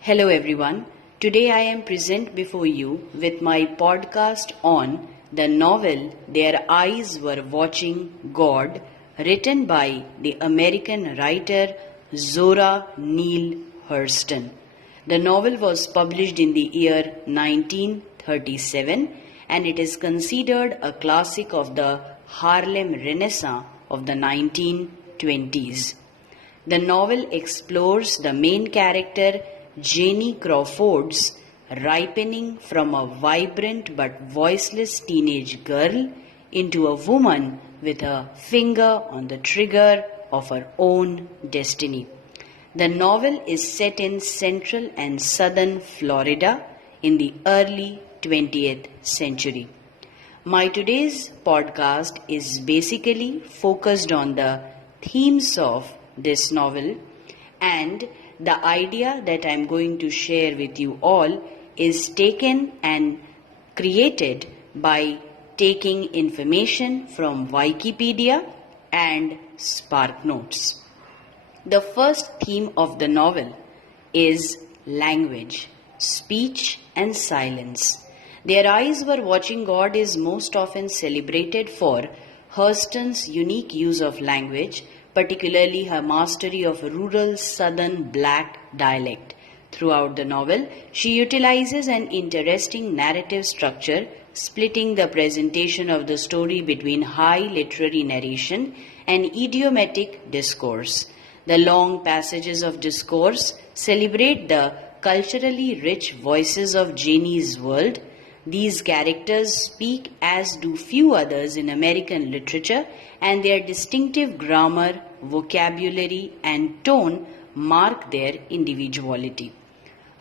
Hello everyone. Today I am present before you with my podcast on the novel Their Eyes Were Watching God, written by the American writer Zora Neale Hurston. The novel was published in the year 1937 and it is considered a classic of the Harlem Renaissance of the 1920s. The novel explores the main character Janie Crawford's ripening from a vibrant but voiceless teenage girl into a woman with a finger on the trigger of her own destiny. The novel is set in central and southern Florida in the early 20th century. My today's podcast is basically focused on the themes of this novel, and the idea that I am going to share with you all is taken and created by taking information from Wikipedia and SparkNotes. The first theme of the novel is language, speech and silence. Their Eyes Were Watching God is most often celebrated for Hurston's unique use of language, particularly her mastery of rural southern black dialect. Throughout the novel, she utilizes an interesting narrative structure, splitting the presentation of the story between high literary narration and idiomatic discourse. The long passages of discourse celebrate the culturally rich voices of Janie's world. These characters speak as do few others in American literature, and their distinctive grammar, vocabulary, and tone mark their individuality.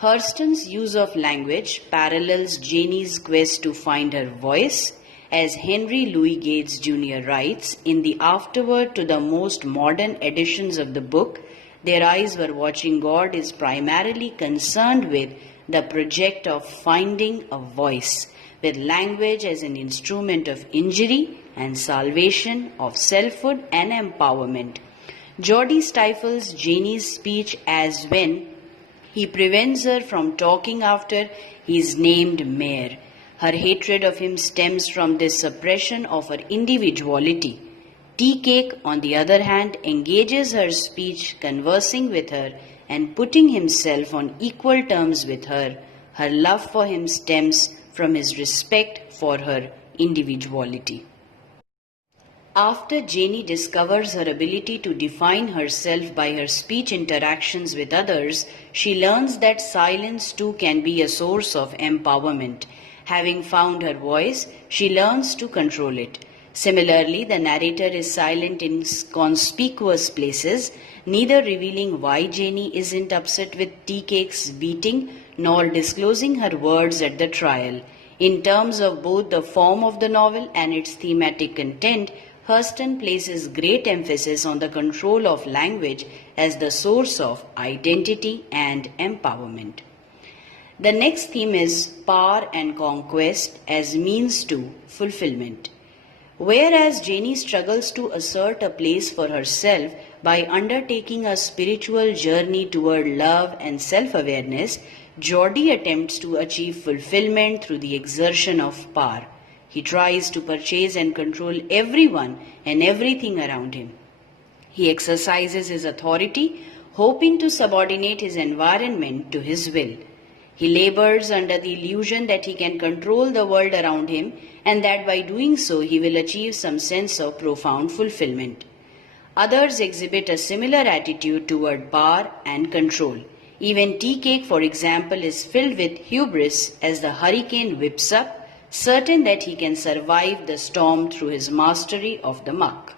Hurston's use of language parallels Janie's quest to find her voice, as Henry Louis Gates Jr. writes in the afterword to the most modern editions of the book. Their Eyes Were Watching God is primarily concerned with the project of finding a voice, with language as an instrument of injury and salvation, of selfhood and empowerment. Geordie stifles Janie's speech as when he prevents her from talking after he is named mayor. Her hatred of him stems from this suppression of her individuality. Tea Cake, on the other hand, engages her speech, conversing with her and putting himself on equal terms with her. Her love for him stems from his respect for her individuality. After Janie discovers her ability to define herself by her speech interactions with others, she learns that silence too can be a source of empowerment. Having found her voice, she learns to control it. Similarly, the narrator is silent in conspicuous places, neither revealing why Janie isn't upset with Tea Cake's beating nor disclosing her words at the trial. In terms of both the form of the novel and its thematic content, Hurston places great emphasis on the control of language as the source of identity and empowerment. The next theme is power and conquest as means to fulfillment. Whereas Janie struggles to assert a place for herself by undertaking a spiritual journey toward love and self-awareness, Geordie attempts to achieve fulfillment through the exertion of power. He tries to purchase and control everyone and everything around him. He exercises his authority, hoping to subordinate his environment to his will. He labors under the illusion that he can control the world around him and that by doing so he will achieve some sense of profound fulfillment. Others exhibit a similar attitude toward power and control. Even Tea Cake, for example, is filled with hubris as the hurricane whips up, certain that he can survive the storm through his mastery of the muck.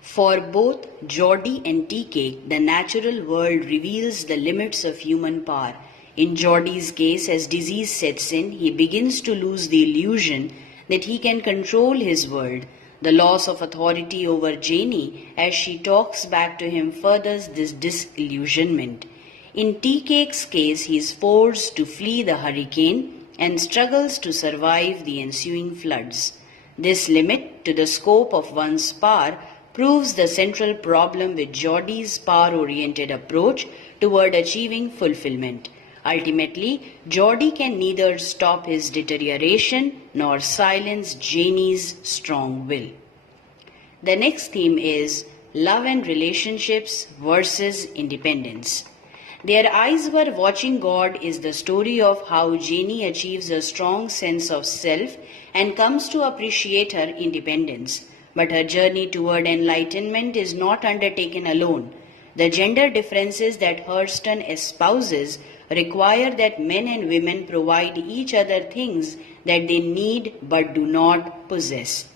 For both Geordie and Tea Cake, the natural world reveals the limits of human power. In Geordie's case, as disease sets in, he begins to lose the illusion that he can control his world. The loss of authority over Janie, as she talks back to him, furthers this disillusionment. In Tea Cake's case, he is forced to flee the hurricane and struggles to survive the ensuing floods. This limit to the scope of one's power proves the central problem with Geordie's power-oriented approach toward achieving fulfillment. Ultimately, Geordie can neither stop his deterioration nor silence Janie's strong will. The next theme is love and relationships versus independence. Their eyes were watching God is the story of how Janie achieves a strong sense of self and comes to appreciate her independence. But her journey toward enlightenment is not undertaken alone. The gender differences that Hurston espouses require that men and women provide each other things that they need but do not possess.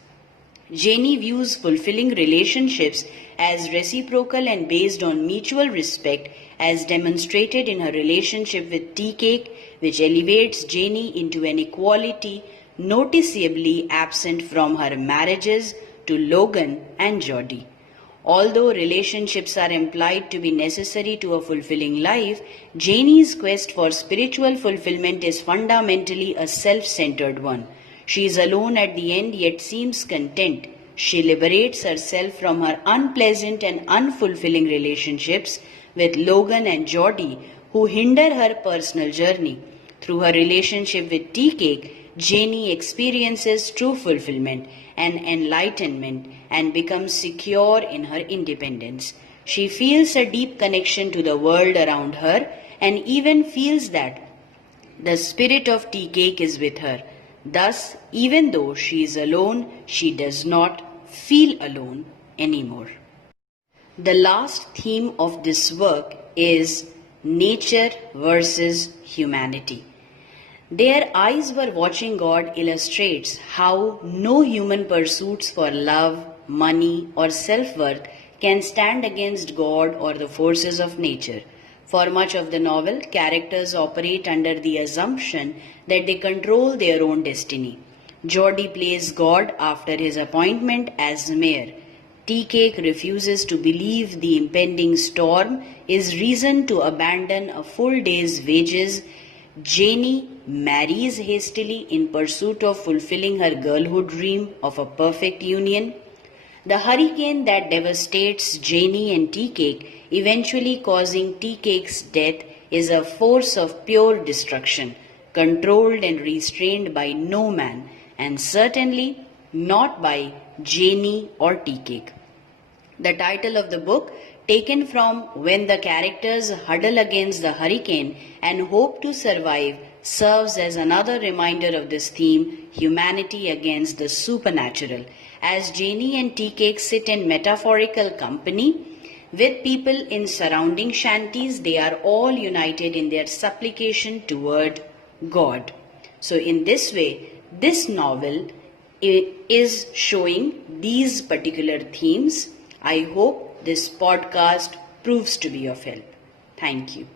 Janie views fulfilling relationships as reciprocal and based on mutual respect, as demonstrated in her relationship with Tea Cake, which elevates Janie into an equality noticeably absent from her marriages to Logan and Geordie. Although relationships are implied to be necessary to a fulfilling life, Janie's quest for spiritual fulfillment is fundamentally a self-centered one. She is alone at the end yet seems content. She liberates herself from her unpleasant and unfulfilling relationships with Logan and Geordie, who hinder her personal journey. Through her relationship with Tea Cake, Janie experiences true fulfillment and enlightenment and becomes secure in her independence. She feels a deep connection to the world around her and even feels that the spirit of Tea Cake is with her. Thus, even though she is alone, she does not feel alone anymore. The last theme of this work is nature versus humanity. Their eyes were watching God illustrates how no human pursuits for love, money, or self-worth can stand against God or the forces of nature. For much of the novel, characters operate under the assumption that they control their own destiny. Geordie plays God after his appointment as mayor. Tea Cake refuses to believe the impending storm is reason to abandon a full day's wages. Janie marries hastily in pursuit of fulfilling her girlhood dream of a perfect union. The hurricane that devastates Janie and Tea Cake, eventually causing Tea Cake's death, is a force of pure destruction, controlled and restrained by no man, and certainly not by Janie or Tea Cake. The title of the book, taken from When the Characters Huddle Against the Hurricane and Hope to Survive, serves as another reminder of this theme, humanity against the supernatural. As Janie and Tea Cake sit in metaphorical company with people in surrounding shanties, they are all united in their supplication toward God. So in this way, this novel is showing these particular themes. I hope this podcast proves to be of help. Thank you.